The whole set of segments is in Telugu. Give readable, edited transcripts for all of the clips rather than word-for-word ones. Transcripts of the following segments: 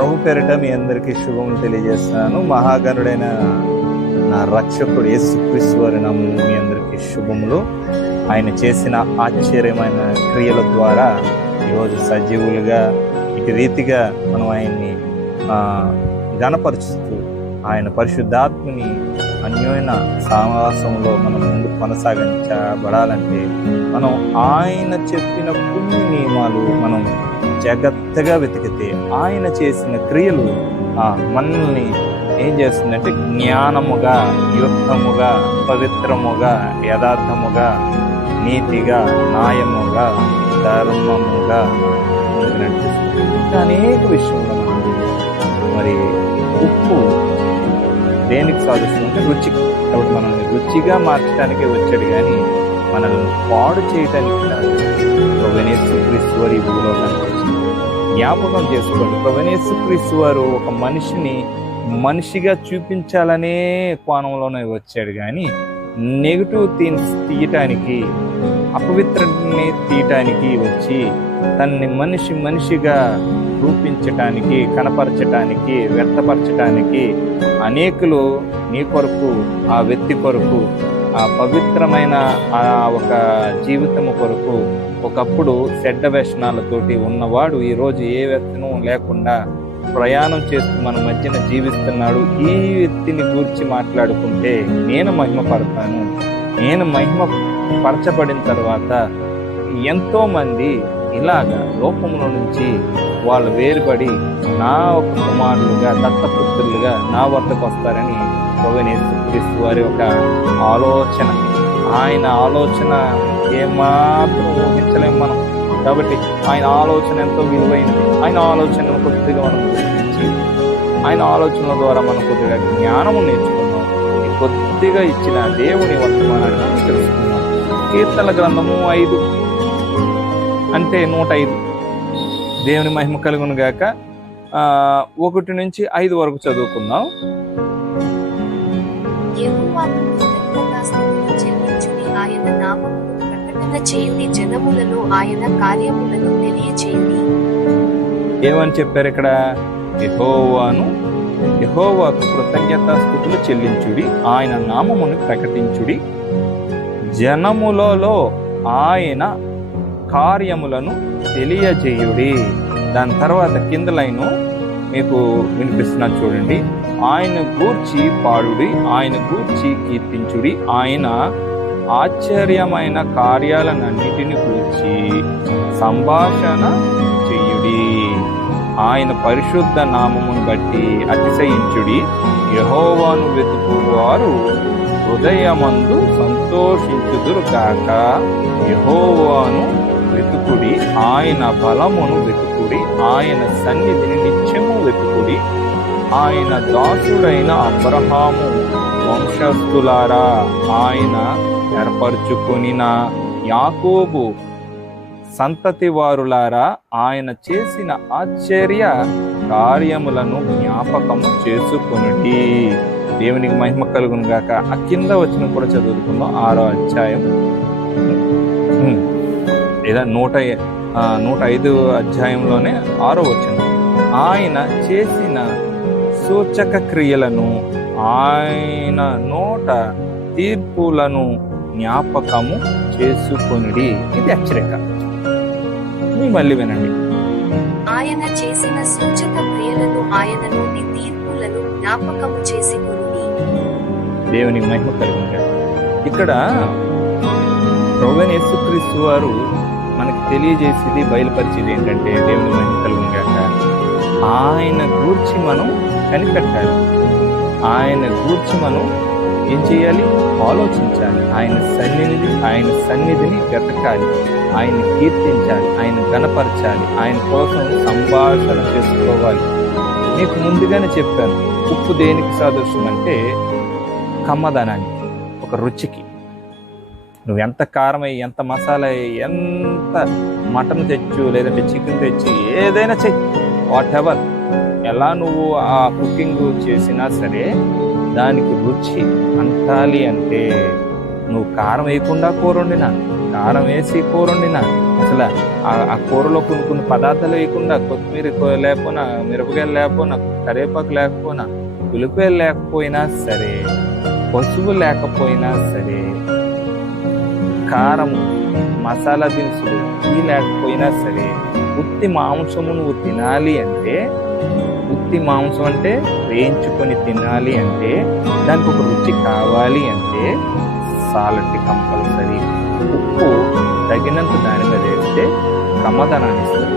ప్రభు పేరిట మీ అందరికీ శుభములు తెలియజేస్తున్నాను. మహాగణుడైన నా రక్షకుడు యేసుక్రీస్తు వారి నామమున మీ అందరికీ శుభములు. ఆయన చేసిన ఆశ్చర్యమైన క్రియల ద్వారా ఈరోజు సజీవులుగా ఇటు రీతిగా మనం ఆయన్ని గణపరుచుతూ ఆయన పరిశుద్ధాత్మని అన్యోన్య సహవాసంలో మనం ముందుకు కొనసాగించబడాలంటే మనం ఆయన చెప్పిన కొన్ని నియమాలు మనం జాగ్రత్తగా వెతికితే ఆయన చేసిన క్రియలు మనల్ని ఏం చేస్తుందంటే జ్ఞానముగా, యుక్తముగా, పవిత్రముగా, యథార్థముగా, నీతిగా, న్యాయముగా, ధర్మముగా నడిపిస్తుంది. ఇంకా అనేక విషయంలో మరి ఉప్పు దేనికి సాధిస్తుందంటే రుచికి. కాబట్టి మనల్ని రుచిగా మార్చడానికే వచ్చాడు కానీ మనల్ని పాడు చేయడానికి కాదు. ప్రభువైన యేసుక్రీస్తు వారు ఈ భూలోకానికి వచ్చింది. జ్ఞాపకం చేసుకోండి, ప్రభువైన యేసుక్రీస్తు వారు ఒక మనిషిని మనిషిగా చూపించాలనే కోణంలోనే వచ్చాడు కానీ నెగిటివ్ థింగ్స్ తీయటానికి, అపవిత్రని తీయటానికి వచ్చి తనని మనిషిగా రూపించటానికి, కనపరచటానికి, వ్యక్తపరచటానికి అనేకులు నీ కొరకు, ఆ వ్యక్తి కొరకు, ఆ పవిత్రమైన ఆ ఒక జీవితము కొరకు ఒకప్పుడు చెడ్డ వ్యసనాలతోటి ఉన్నవాడు ఈరోజు ఏ వ్యక్తినూ లేకుండా ప్రయాణం చేస్తూ మన మధ్యన జీవిస్తున్నాడు. ఈ వ్యక్తిని గురించి మాట్లాడుకుంటే నేను మహిమపడతాను. నేను మహిమపరచబడిన తర్వాత ఎంతో మంది ఇలాగా లోకంలో నుంచి వాళ్ళు వేరుపడి నా ఒక కుమారులుగా, దత్తపుత్రులుగా నా వద్దకు వస్తారని ప్రభువైన యేసుక్రీస్తు వారి ఒక ఆలోచన. ఆయన ఆలోచన ఏమాత్రం ఊహించలేము మనం. కాబట్టి ఆయన ఆలోచన ఎంతో విలువైనది. ఆయన ఆలోచనను కొద్దిగా మనం గుర్తించి ఆయన ఆలోచనల ద్వారా మనం కొద్దిగా జ్ఞానము నేర్చుకున్నాం. కొద్దిగా ఇచ్చిన దేవుని వర్తమానాన్ని మనం తెలుసుకున్నాం. కీర్తనల గ్రంథము 5 అంటే 105. దేవుని మహిమ కలుగును గాక. 1 నుంచి 5 వరకు చదువుకుందాం. ఆయన నామమును ప్రకటన చేయుడి, జనములలో ఆయన కార్యములను తెలియచేయుడి. ఏమని చెప్పారు ఇక్కడ? యెహోవాకు కృతజ్ఞతాస్తుతులు చెల్లించుడి, ఆయన నామమును ప్రకటించుడి, జనములలో ఆయన కార్యములను తెలియజేయుడి. దాని తర్వాత కింద లైను మీకు వినిపిస్తున్నాను చూడండి. ఆయన గూర్చి పాడుడి, ఆయన గూర్చి కీర్తించుడి, ఆయన ఆశ్చర్యమైన కార్యాలన్నిటిని గూర్చి సంభాషణ చేయుడి, ఆయన పరిశుద్ధ నామమును బట్టి అతిశయించుడి. యెహోవాను వెతుకువారు హృదయమందు సంతోషించుదురు గాక. యెహోవాను వెతుకుడి, ఆయన బలమును వెతుకుడి, ఆయన సన్నిధిని నిత్యము వెతుకుడి. ఆయన దాసుడైన అబ్రహాము వంశస్థులారా, ఆయన ఏర్పరచుకొనిన యాకోబు సంతతి వారులారా, ఆయన చేసిన ఆశ్చర్య కార్యములను జ్ఞాపకము చేసుకొనుడి. దేవునికి మహిమ కలుగును గాక. ఆ కింద వచ్చిన కూడా చదువుకుందాం. 6వ అధ్యాయం లేదా 105 అధ్యాయంలోనే 6వ వచనం. ఆయన చేసిన సూచక క్రియలను, ఆయన నోట తీర్పులను జ్ఞాపకము చేసుకొనుడి. ఇది హెచ్చరిక. మళ్ళీ వినండి. ఆయన చేసిన సూచక క్రియలను, ఆయన నోటి తీర్పులను జ్ఞాపకము చేసుకొనుడి. దేవునికి మహిమ కలుగును. ఇక్కడ ప్రభువైన యేసుక్రీస్తు వారు మనకి తెలియజేసేది, బయలుపరిచేది ఏంటంటే దేవుని మహిమ కలుగును గాక, ఆయన గూర్చి మనం కనిపెట్టాలి. ఆయన గూర్చి మనం ఏం చేయాలి? ఆలోచించాలి. ఆయన సన్నిధిని వెతకాలి, ఆయన కీర్తించాలి, ఆయన గణపరచాలి, ఆయన కోసం సంభాషణ చేసుకోవాలి. మీకు ముందుగానే చెప్పాను, ఉప్పు దేనికి సాదృశ్యం అంటే కమ్మదనానికి, ఒక రుచికి. నువ్వు ఎంత కారం అయ్యి, ఎంత మసాలా అయ్యి, ఎంత మటన్ తెచ్చు లేదంటే చికెన్ తెచ్చి ఏదైనా చెయ్యి, వాట్ ఎవర్, ఎలా నువ్వు ఆ కుకింగ్ చేసినా సరే దానికి రుచి అంటాలి అంటే నువ్వు కారం వేయకుండా కూర వండినా, కారం వేసి కూర వండినా, అసలు ఆ కూరలో కొన్ని పదార్థాలు వేయకుండా, కొత్తిమీర లేకపోయినా, మిరపకాయలు లేకపోయినా, కరివేపాకు లేకపోయినా, ఉల్లిపాయలు లేకపోయినా సరే, పసుపు లేకపోయినా సరే, కారం, మసాలా దినుసులు ఇవి లేకపోయినా సరే, ఉత్తి మాంసము నువ్వు తినాలి అంటే, ఉత్తి మాంసం అంటే వేయించుకొని తినాలి అంటే, దానికి ఒక రుచి కావాలి అంటే సాల్ట్ కంపల్సరీ. ఉప్పు తగినంత దాని మీద వేస్తే కమ్మదనాన్ని ఇస్తుంది,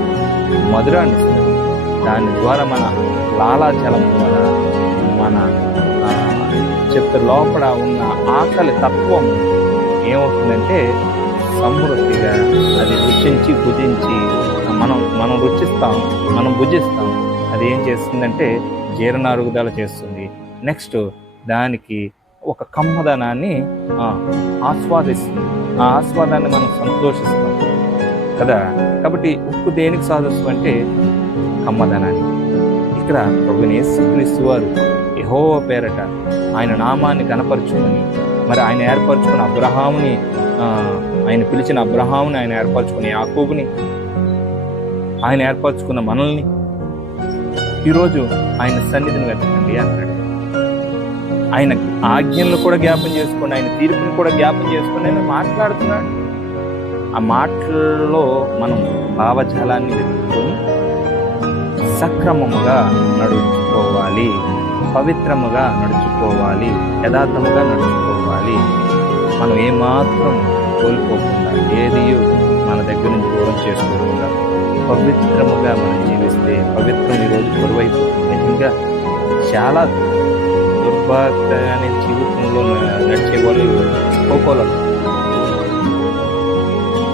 మధురాన్ని ఇస్తుంది. దాని ద్వారా మన లాలాజలం ద్వారా మన చెప్తే లోపల ఉన్న ఆకలి తత్వం ఏమవుతుందంటే సమృద్ధిగా అది రుచించి భుజించి మనం రుచిస్తాం, మనం భుజిస్తాం. అది ఏం చేస్తుందంటే జీర్ణ అరుగుదల చేస్తుంది. నెక్స్ట్ దానికి ఒక కమ్మదనాన్ని ఆస్వాదిస్తుంది. ఆ ఆస్వాదాన్ని మనం సంతోషిస్తాం కదా. కాబట్టి ఉప్పు దేనికి సాదృశ్యం అంటే కమ్మదనాన్ని. ఇక్కడ ప్రభువైన యేసుక్రీస్తు వారు యెహోవా పేరట ఆయన నామాన్ని కనపరుచుకొని, మరి ఆయన ఏర్పరచుకున్న అబ్రహాముని, ఆయన పిలిచిన అబ్రహాముని ఆయన ఏర్పరచుకుని, యాకోబుని ఆయన ఏర్పరచుకున్న మనల్ని ఈరోజు ఆయన సన్నిధిని వెతకండి అంటాడు. ఆయన ఆజ్ఞలను కూడా జ్ఞాపం చేసుకోండి, ఆయన తీర్పుని కూడా జ్ఞాపం చేసుకోండి అని మాట్లాడుతున్నాడు. ఆ మాటల్లో మనం భావజాలాన్ని వెతుక్కొని సక్రమముగా నడుచుకోవాలి, పవిత్రముగా నడుచుకోవాలి, యథార్థముగా నడుచుకోవాలి. మనం ఏమాత్రం కోల్పోకుండా, ఏది మన దగ్గర నుంచి దూరం చేసుకోకుండా పవిత్రముగా మనం జీవిస్తే, పవిత్రం ఈరోజు కొరువైపోతుంది. నిజంగా చాలా దుర్భాగ్యమైన జీవితంలో నడిచే వాళ్ళు కోకోలం.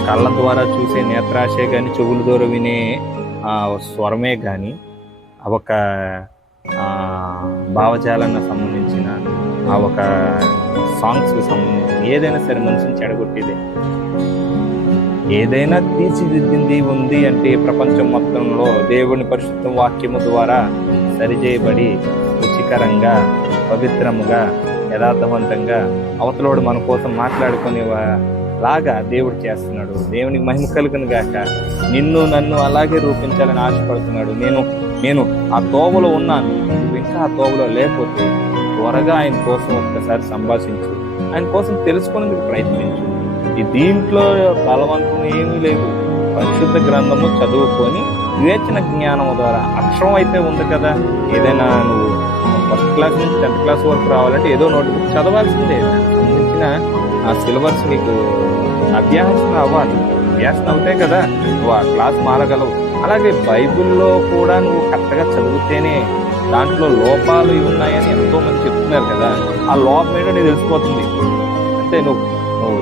కళ్ళ ద్వారా చూసే నేత్రాశే కానీ, చెవుల ద్వారా వినే స్వరమే కానీ, ఒక భావజాలానికి సంబంధించిన ఒక సాంగ్స్కి సంబంధించిన ఏదైనా సరే మనిషిని చెడగొట్టేదే. ఏదైనా తీర్చిదిద్దింది ఉంది అంటే ప్రపంచం మొత్తంలో దేవుని పరిశుద్ధ వాక్యము ద్వారా సరిచేయబడి రుచికరంగా, పవిత్రముగా, యథార్థవంతంగా అవతలోడు మన కోసం మాట్లాడుకునే లాగా దేవుడు చేస్తున్నాడు. దేవునికి మహిమ కలుగును గాక. నిన్ను నన్ను అలాగే రూపించాలని ఆశపడుతున్నాడు. నేను ఆ తోవలో ఉన్నాను, నువ్వు ఇంకా ఆ తోవలో లేకపోతే త్వరగా ఆయన కోసం ఒక్కసారి సంభాషించు, ఆయన కోసం తెలుసుకునేందుకు ప్రయత్నించు. ఈ దీంట్లో బలవంతం ఏమీ లేదు. పరిశుద్ధ గ్రంథము చదువుకొని వివేచన జ్ఞానము ద్వారా, అక్షరం అయితే ఉంది కదా, ఏదైనా నువ్వు ఫస్ట్ క్లాస్ నుంచి 10th క్లాస్ వరకు రావాలంటే ఏదో నోట్బుక్ చదవాల్సిందే. దానికి సంబంధించిన ఆ సిలబస్ నీకు అభ్యాసం అవ్వాలి. అభ్యాసం అవుతాయి కదా నువ్వు ఆ క్లాస్ మారగలవు. అలాగే బైబిల్లో కూడా నువ్వు కరెక్ట్గా చదివితేనే, దాంట్లో లోపాలు ఉన్నాయని ఎంతో మంది చెప్తున్నారు కదా, ఆ లోపం ఏంటో నీకు తెలిసిపోతుంది. అంటే నువ్వు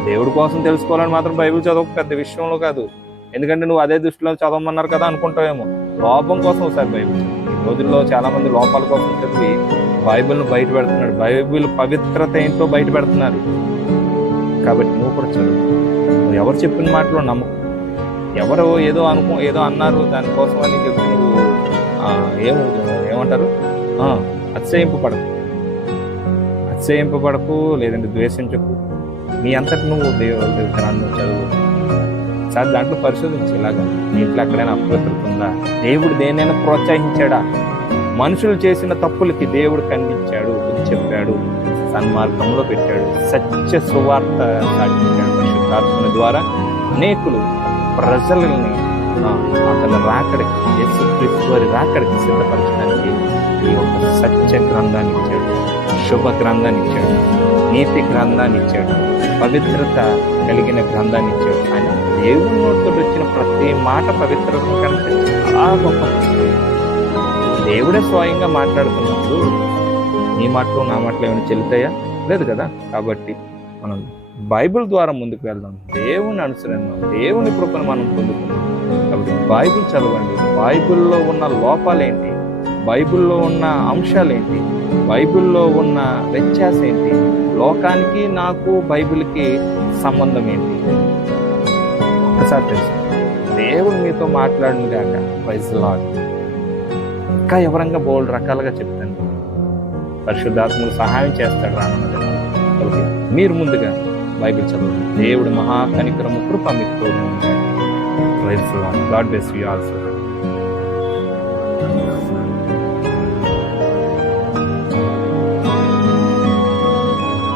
దేవుడి కోసం తెలుసుకోవాలని మాత్రం బైబిల్ చదవక పెద్ద విషయంలో కాదు. ఎందుకంటే నువ్వు అదే దృష్టిలో చదవమన్నారు కదా అనుకుంటావేమో. లోపం కోసం ఒకసారి బైబిల్ చదువు. ఈ రోజుల్లో చాలా మంది లోపాల కోసం చదివి బైబిల్ను బయట పెడుతున్నాడు. బైబిల్ పవిత్రత ఏంటో బయట పెడుతున్నారు. కాబట్టి నువ్వు కూడా చదువు. నువ్వు ఎవరు చెప్పిన మాటలో నమ్మకం, ఎవరో ఏదో ఏదో అన్నారు దానికోసం అని చెప్పి నువ్వు ఏమంటారు అతిశయింపబడకు, లేదంటే ద్వేషించకు. నీ అంతటి నువ్వు దేవుడి గ్రంథం చదువు. సార్ దాంట్లో పరిశోధించి, ఇలాగా నీ ఇంట్లో ఎక్కడైనా అపవిత్రత ఉందా, దేవుడు దేనైనా ప్రోత్సహించాడా, మనుషులు చేసిన తప్పులకి దేవుడు ఖండించాడు, బుద్ధి చెప్పాడు, సన్మార్గంలో పెట్టాడు, సత్య సువార్త సాటించాడు. పరిశుద్ధాత్మ ద్వారా అనేకులు ప్రజలని అతని రాకడికి, యేసుక్రీస్తు వారి రాకడికి సిద్ధపరచడానికి ఈ యొక్క సత్య గ్రంథాన్ని ఇచ్చాడు, శుభ గ్రంథాన్ని ఇచ్చాడు, నీతి గ్రంథాన్ని ఇచ్చాడు, పవిత్రత కలిగిన గ్రంథాన్ని ఇచ్చాడు. ఆయన దేవుని నోటితో వచ్చిన ప్రతి మాట పవిత్రత కంటే చాలా గొప్ప. దేవుడే స్వయంగా మాట్లాడుతున్నప్పుడు నీ మాటలు నా మాటలు ఏమైనా చెల్లుతాయా? లేదు కదా. కాబట్టి మనం బైబిల్ ద్వారా ముందుకు వెళ్దాం, దేవుని అనుసరిద్దాం, దేవుని కృపను మనం పొందుకుందాం. కాబట్టి బైబిల్ చదవండి. బైబిల్లో ఉన్న లోపాలేంటి, బైబిల్లో ఉన్న అంశాలేంటి, బైబిల్లో ఉన్న వ్యత్యాసం ఏంటి, లోకానికి నాకు బైబిల్కి సంబంధం ఏంటి ఒకసారి తెలుసు. దేవుడు మీతో మాట్లాడును గాక. Praise the lord. ఇంకా ఎవరంగా బోల్డ్ రకాలుగా చెప్తాను. పరిశుద్ధాత్ముడు సహాయం చేస్తాడు రానున్నది. కాబట్టి మీరు ముందుగా బైబిల్ చదవండి. దేవుడి మహాకనికరము కృప మీకు తోడును గాడ్ బ్లెస్ యు ఆల్సో.